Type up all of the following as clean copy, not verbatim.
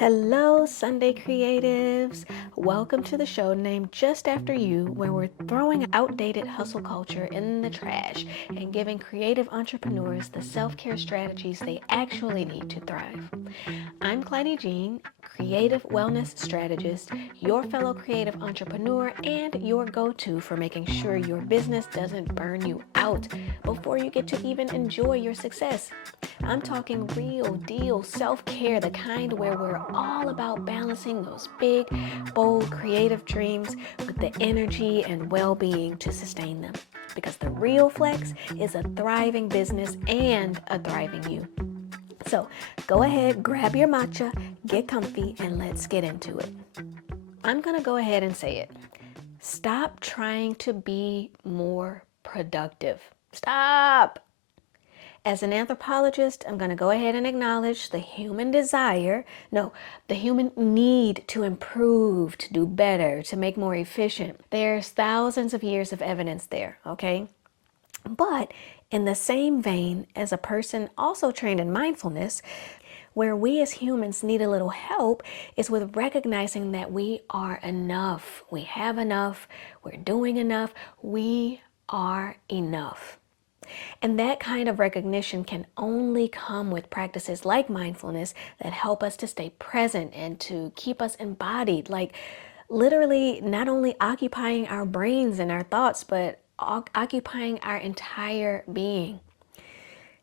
Hello, Sunday creatives. Welcome to the show named just after you, where we're throwing outdated hustle culture in the trash and giving creative entrepreneurs the self care strategies they actually need to thrive. I'm Clyde Jean, creative wellness strategist, your fellow creative entrepreneur, and your go to for making sure your business doesn't burn you out before you get to even enjoy your success. I'm talking real deal self-care, the kind where we're all about balancing those big, bold, creative dreams with the energy and well-being to sustain them. Because the real flex is a thriving business and a thriving you. So go ahead, grab your matcha, get comfy, and let's get into it. I'm gonna go ahead and say it. Stop trying to be more productive. Stop. As an anthropologist, I'm going to go ahead and acknowledge the human desire, no, the human need to improve, to do better, to make more efficient. There's thousands of years of evidence there, okay? But in the same vein as a person also trained in mindfulness, where we as humans need a little help is with recognizing that we are enough. We have enough. We're doing enough. We are enough. And that kind of recognition can only come with practices like mindfulness that help us to stay present and to keep us embodied, like literally not only occupying our brains and our thoughts, but occupying our entire being.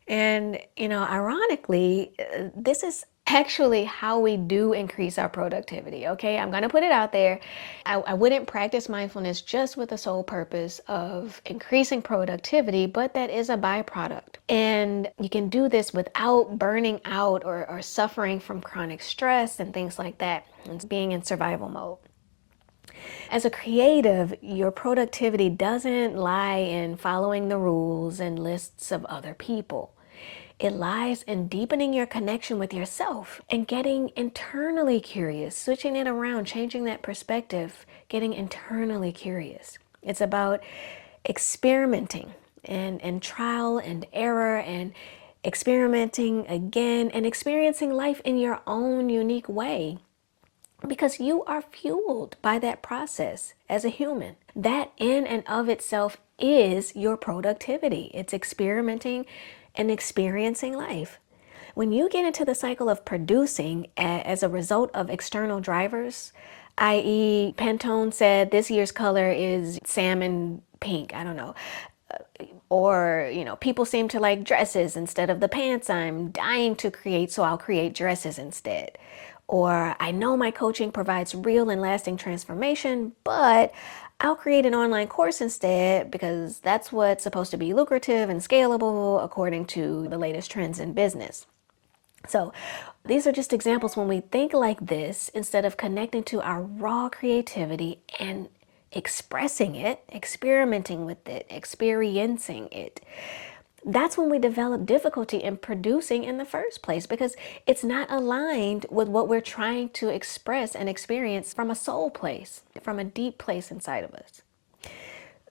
And, ironically, this is actually how we do increase our productivity. Okay, I'm going to put it out there. I wouldn't practice mindfulness just with the sole purpose of increasing productivity, but that is a byproduct. And you can do this without burning out or suffering from chronic stress and things like that, and being in survival mode. As a creative, your productivity doesn't lie in following the rules and lists of other people. It lies in deepening your connection with yourself and getting internally curious, switching it around, changing that perspective, getting internally curious. It's about experimenting and trial and error and experimenting again and experiencing life in your own unique way. Because you are fueled by that process as a human. That in and of itself is your productivity. It's experimenting and experiencing life. When you get into the cycle of producing as a result of external drivers, i.e., Pantone said this year's color is salmon pink, I don't know. Or, people seem to like dresses instead of the pants I'm dying to create, so I'll create dresses instead. Or I know my coaching provides real and lasting transformation, but I'll create an online course instead because that's what's supposed to be lucrative and scalable according to the latest trends in business. So these are just examples when we think like this, instead of connecting to our raw creativity and expressing it, experimenting with it, experiencing it. That's when we develop difficulty in producing in the first place, because it's not aligned with what we're trying to express and experience from a soul place, from a deep place inside of us.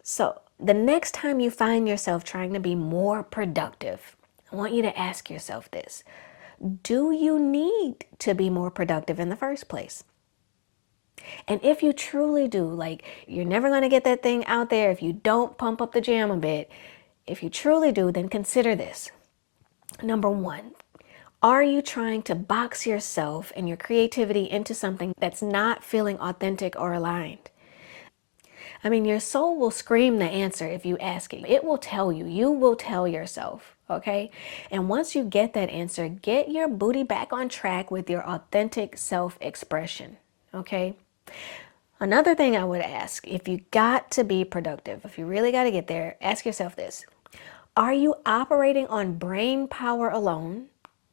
So the next time you find yourself trying to be more productive, I want you to ask yourself this. Do you need to be more productive in the first place? And if you truly do, like you're never going to get that thing out there if you don't pump up the jam a bit. If you truly do, then consider this. Number one, are you trying to box yourself and your creativity into something that's not feeling authentic or aligned? I mean, your soul will scream the answer if you ask it. It will tell you. You will tell yourself, okay? And once you get that answer, get your booty back on track with your authentic self-expression, okay? Another thing I would ask, if you got to be productive, if you really got to get there, ask yourself this. Are you operating on brain power alone,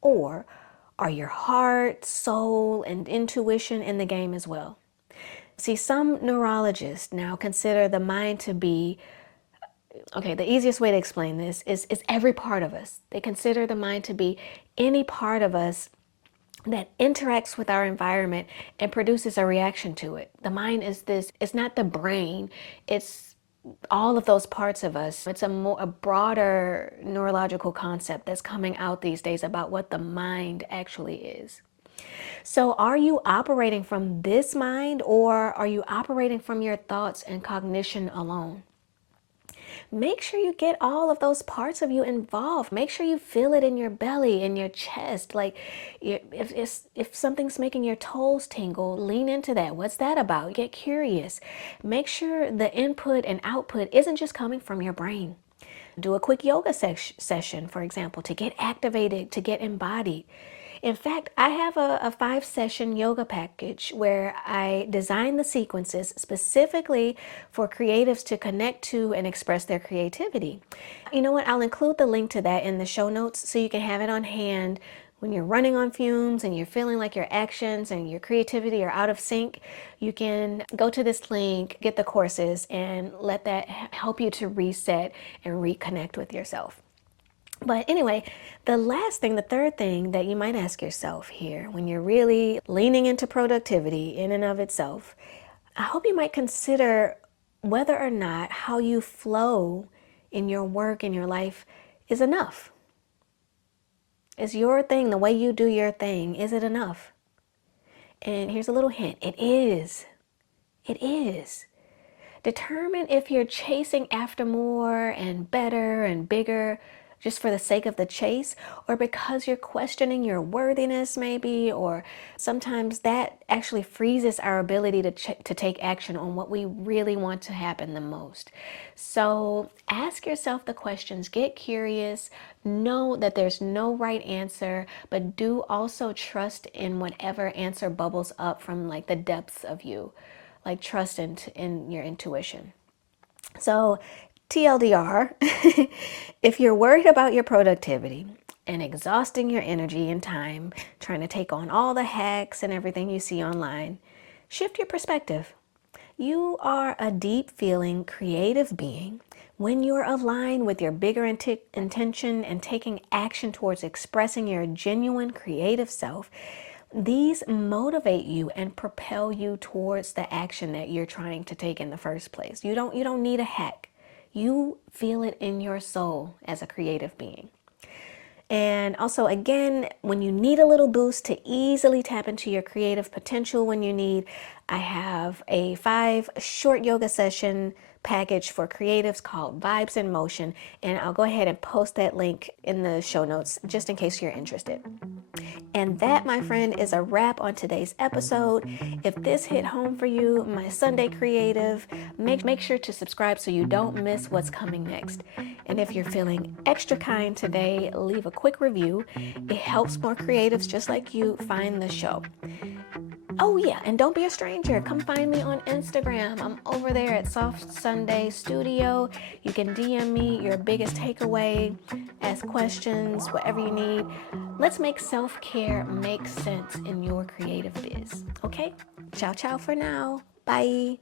or are your heart, soul, and intuition in the game as well? See, some neurologists now consider the mind to be, okay, the easiest way to explain this is every part of us. They consider the mind to be any part of us that interacts with our environment and produces a reaction to it. The mind is this, it's not the brain, it's all of those parts of us. It's a broader neurological concept that's coming out these days about what the mind actually is. So are you operating from this mind, or are you operating from your thoughts and cognition alone? Make sure you get all of those parts of you involved. Make sure you feel it in your belly, in your chest. Like if something's making your toes tingle, lean into that. What's that about? Get curious. Make sure the input and output isn't just coming from your brain. Do a quick yoga session, for example, to get activated, to get embodied. In fact, I have a 5 session yoga package where I design the sequences specifically for creatives to connect to and express their creativity. You know what? I'll include the link to that in the show notes so you can have it on hand when you're running on fumes and you're feeling like your actions and your creativity are out of sync. You can go to this link, get the courses, and let that help you to reset and reconnect with yourself. But anyway, the last thing, the third thing that you might ask yourself here when you're really leaning into productivity in and of itself, I hope you might consider whether or not how you flow in your work, in your life, is enough. Is your thing, the way you do your thing, is it enough? And here's a little hint. It is. It is. Determine if you're chasing after more and better and bigger just for the sake of the chase, or because you're questioning your worthiness maybe, or sometimes that actually freezes our ability to take action on what we really want to happen the most. So ask yourself the questions, get curious, know that there's no right answer, but do also trust in whatever answer bubbles up from like the depths of you. Like trust in your intuition. So TLDR, if you're worried about your productivity and exhausting your energy and time trying to take on all the hacks and everything you see online, shift your perspective. You are a deep feeling creative being when you're aligned with your bigger intention and taking action towards expressing your genuine creative self. These motivate you and propel you towards the action that you're trying to take in the first place. You don't need a hack. You feel it in your soul as a creative being. And also, again, when you need a little boost to easily tap into your creative potential when you need, I have a 5 short yoga session package for creatives called Vibes in Motion. And I'll go ahead and post that link in the show notes just in case you're interested. And that, my friend, is a wrap on today's episode. If this hit home for you, my Sunday creative, make sure to subscribe so you don't miss what's coming next. And if you're feeling extra kind today, leave a quick review. It helps more creatives just like you find the show. Oh yeah, and don't be a stranger. Come find me on Instagram. I'm over there at Soft Sundae Studio. You can DM me your biggest takeaway, ask questions, whatever you need. Let's make self-care make sense in your creative biz. Okay? Ciao, ciao for now. Bye.